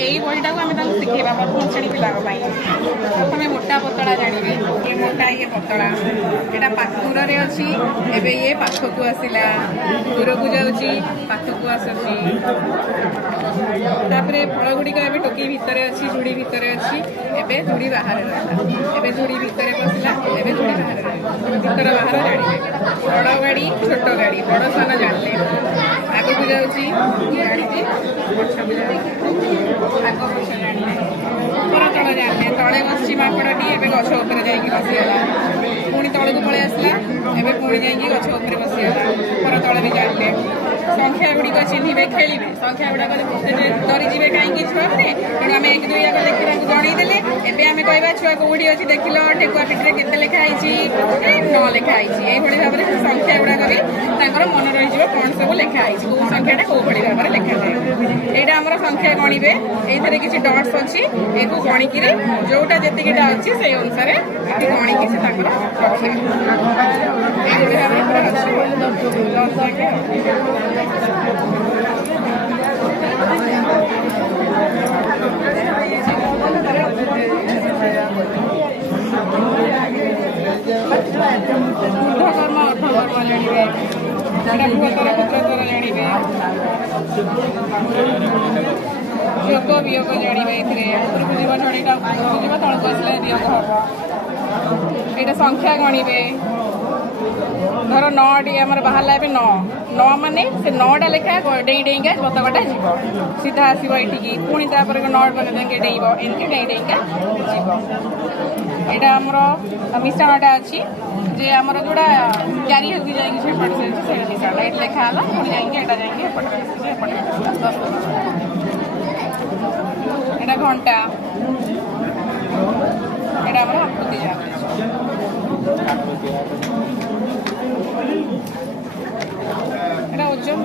यही बहीटा को आम शिखेबा प्रथम श्रेणी पिला प्रथम मोटा पतला जानवे ये मोटा ये पतला यहाँ दूर में अच्छी एवं ये पाखक आसला दूर को जाऊँगी पाखक आसूसी फल गुड़िक टोकी भितर अच्छी झुड़ी भितर अच्छी एवं झुड़ी बाहर रहा एवं झुड़ी भितर पशिला एवं झुड़ी बाहर भितर बाहर जानवे बड़ गाड़ी छोट गाड़ी बड़ सान जानले आग को जाऊँगी गाड़ी पछक जाऊँगी आग पछ जानले ऊपर तल जानले तले बस माकड़टी एवं गछ उपर जा बसीगला पुणी तल को पलि आसला एवं पुणी जा गछ उपर बसीगला ऊपर तल भी जानले संख्या गुड़िक चिन्हे खेलें संख्या गुड़ाक डरीजे कहीं छुआ मैंने तेणु आम 1 2 देखा जनईदे एवं आम कह छुआ कौटी अच्छी देख ठेकुआ पिठे के लिखाई 9 लिखाई यही भाव में संख्या गुड़ाक भी मन रही कौन सब लिखाई कौ संख्याटा कौ भाव में लिखा जाए यहाँ आम संख्या गणवे ये किसी डट्स अच्छी एक गणिक जोटा जीटा अच्छी से अनुसार गणिकी से रखे ऊर्ध्वकर्म अर्धकर्म जानवे बृहत्तर क्षुद्रतर जानवे योग वियोग जानवे उपरको जीव छड़ीटा उपरको जीव तलक आसले वियोग हम यहाँ संख्या गणवे धर 9टी आम बाहर 9 माने से 9टा लेखा डेई डेईका बतकटा जीव सीधा आसो ये पुणी तापर 9 जाके डेब एमती डेई डेईका जीव यहाँ आमर मिश्रणटा अच्छी जे आमर जोड़ा जारी होगी जाएगी से मिश्रण ये लेखा पुणी जाएंगे यहाँ घंटा यहाँ आमर आकृति जान ओजन